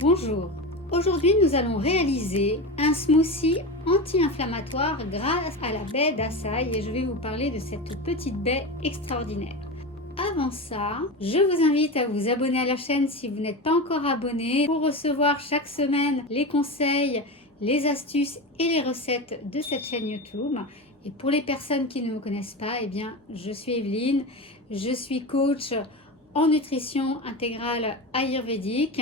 Bonjour, aujourd'hui nous allons réaliser un smoothie anti-inflammatoire grâce à la baie d'açaï et je vais vous parler de cette petite baie extraordinaire. Avant ça, je vous invite à vous abonner à la chaîne si vous n'êtes pas encore abonné pour recevoir chaque semaine les conseils, les astuces et les recettes de cette chaîne YouTube. Et pour les personnes qui ne me connaissent pas, eh bien, je suis Evelyne, je suis coach en nutrition intégrale ayurvédique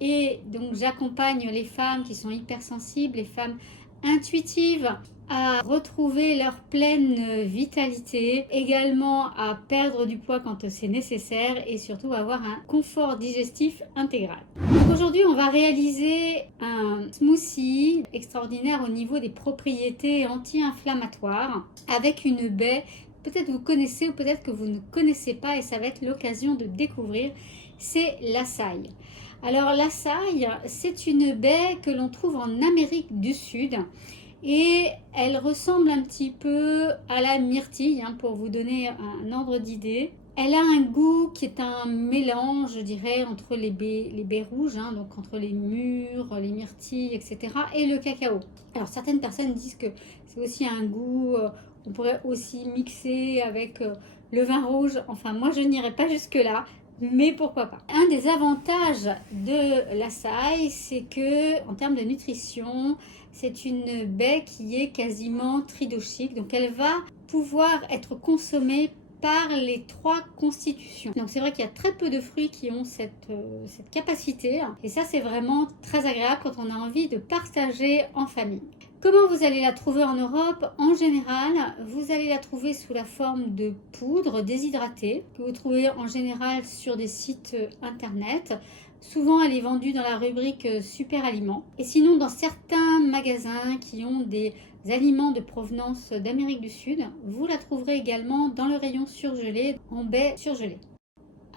et donc j'accompagne les femmes qui sont hypersensibles, les femmes intuitives à retrouver leur pleine vitalité, également à perdre du poids quand c'est nécessaire et surtout avoir un confort digestif intégral. Donc aujourd'hui on va réaliser un smoothie extraordinaire au niveau des propriétés anti-inflammatoires avec une baie. Peut-être vous connaissez ou peut-être que vous ne connaissez pas et ça va être l'occasion de découvrir, c'est l'açaï. Alors l'açaï, c'est une baie que l'on trouve en Amérique du Sud et elle ressemble un petit peu à la myrtille, pour vous donner un ordre d'idée. Elle a un goût qui est un mélange, je dirais, entre les baies rouges, donc entre les mûres, les myrtilles, etc. et le cacao. Alors certaines personnes disent que c'est aussi un goût... on pourrait aussi mixer avec le vin rouge. Enfin, moi, je n'irai pas jusque-là, mais pourquoi pas. Un des avantages de l'açaï, c'est que en termes de nutrition, c'est une baie qui est quasiment tridoshique. Donc, elle va pouvoir être consommée par les 3 constitutions. Donc c'est vrai qu'il y a très peu de fruits qui ont cette capacité et ça c'est vraiment très agréable quand on a envie de partager en famille. Comment vous allez la trouver en Europe? En général, vous allez la trouver sous la forme de poudre déshydratée que vous trouvez en général sur des sites internet. Souvent, elle est vendue dans la rubrique Super Aliments. Et sinon, dans certains magasins qui ont des aliments de provenance d'Amérique du Sud, vous la trouverez également dans le rayon surgelé, en baie surgelée.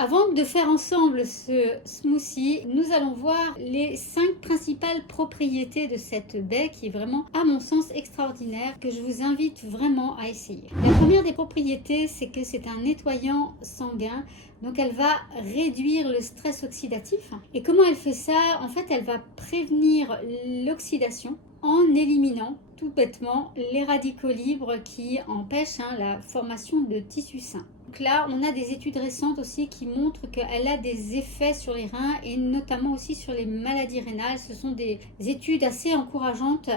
Avant de faire ensemble ce smoothie, nous allons voir les 5 principales propriétés de cette baie qui est vraiment, à mon sens, extraordinaire, que je vous invite vraiment à essayer. La première des propriétés, c'est que c'est un nettoyant sanguin, donc elle va réduire le stress oxydatif. Et comment elle fait ça? En fait, elle va prévenir l'oxydation en éliminant tout bêtement les radicaux libres qui empêchent la formation de tissus sains. Donc là, on a des études récentes aussi qui montrent qu'elle a des effets sur les reins et notamment aussi sur les maladies rénales. Ce sont des études assez encourageantes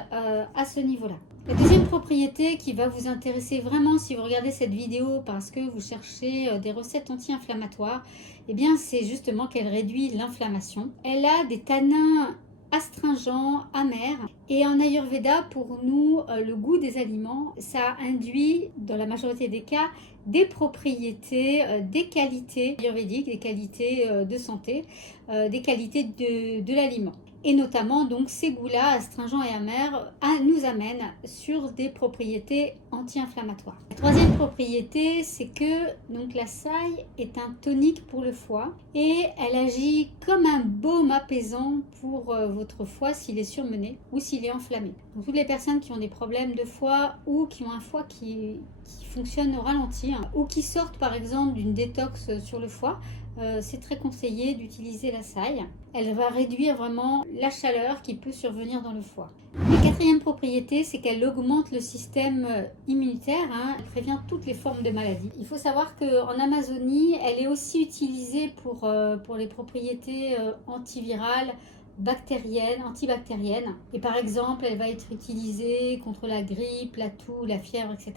à ce niveau-là. La deuxième propriété qui va vous intéresser vraiment si vous regardez cette vidéo parce que vous cherchez des recettes anti-inflammatoires, eh bien c'est justement qu'elle réduit l'inflammation. Elle a des tanins astringent, amer. Et en Ayurveda, pour nous, le goût des aliments, ça induit, dans la majorité des cas, des propriétés, des qualités ayurvédiques, des qualités de santé, des qualités de l'aliment. Et notamment, donc, ces goûts-là, astringents et amers, nous amènent sur des propriétés anti-inflammatoires. La troisième propriété, c'est que l'açaï est un tonique pour le foie et elle agit comme un baume apaisant pour votre foie s'il est surmené ou s'il est enflammé. Donc, toutes les personnes qui ont des problèmes de foie ou qui ont un foie qui fonctionne au ralenti ou qui sortent par exemple d'une détox sur le foie, c'est très conseillé d'utiliser l'açaï. Elle va réduire vraiment la chaleur qui peut survenir dans le foie. La quatrième propriété, c'est qu'elle augmente le système immunitaire. Elle prévient toutes les formes de maladies. Il faut savoir qu'en Amazonie, elle est aussi utilisée pour les propriétés antivirales, bactérienne, antibactérienne. Et par exemple, elle va être utilisée contre la grippe, la toux, la fièvre, etc.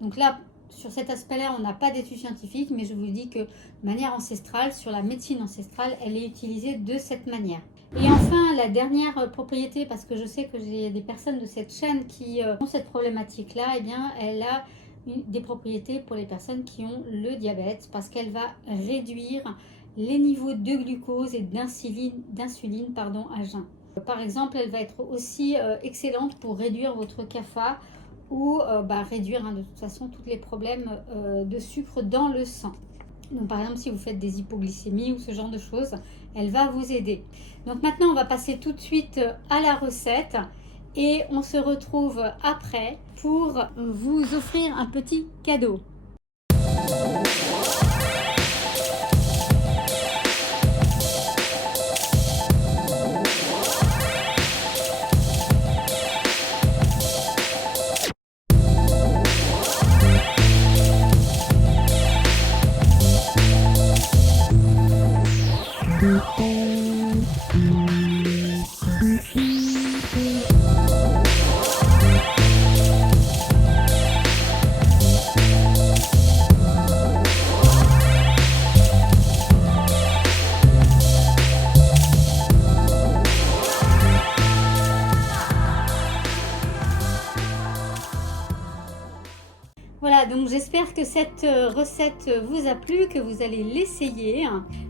Donc là, sur cet aspect-là, on n'a pas d'études scientifiques, mais je vous dis que de manière ancestrale, sur la médecine ancestrale, elle est utilisée de cette manière. Et enfin, la dernière propriété, parce que je sais que j'ai des personnes de cette chaîne qui ont cette problématique-là, eh bien, elle a des propriétés pour les personnes qui ont le diabète, parce qu'elle va réduire les niveaux de glucose et d'insuline à jeun. Par exemple, elle va être aussi excellente pour réduire votre CAFA ou réduire de toute façon tous les problèmes de sucre dans le sang. Donc par exemple, si vous faites des hypoglycémies ou ce genre de choses, elle va vous aider. Donc maintenant, on va passer tout de suite à la recette et on se retrouve après pour vous offrir un petit cadeau. Voilà, donc j'espère que cette recette vous a plu, que vous allez l'essayer.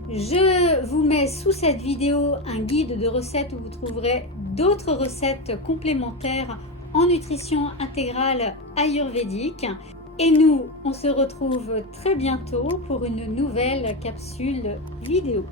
Je vous mets sous cette vidéo un guide de recettes où vous trouverez d'autres recettes complémentaires en nutrition intégrale ayurvédique. Et nous, on se retrouve très bientôt pour une nouvelle capsule vidéo.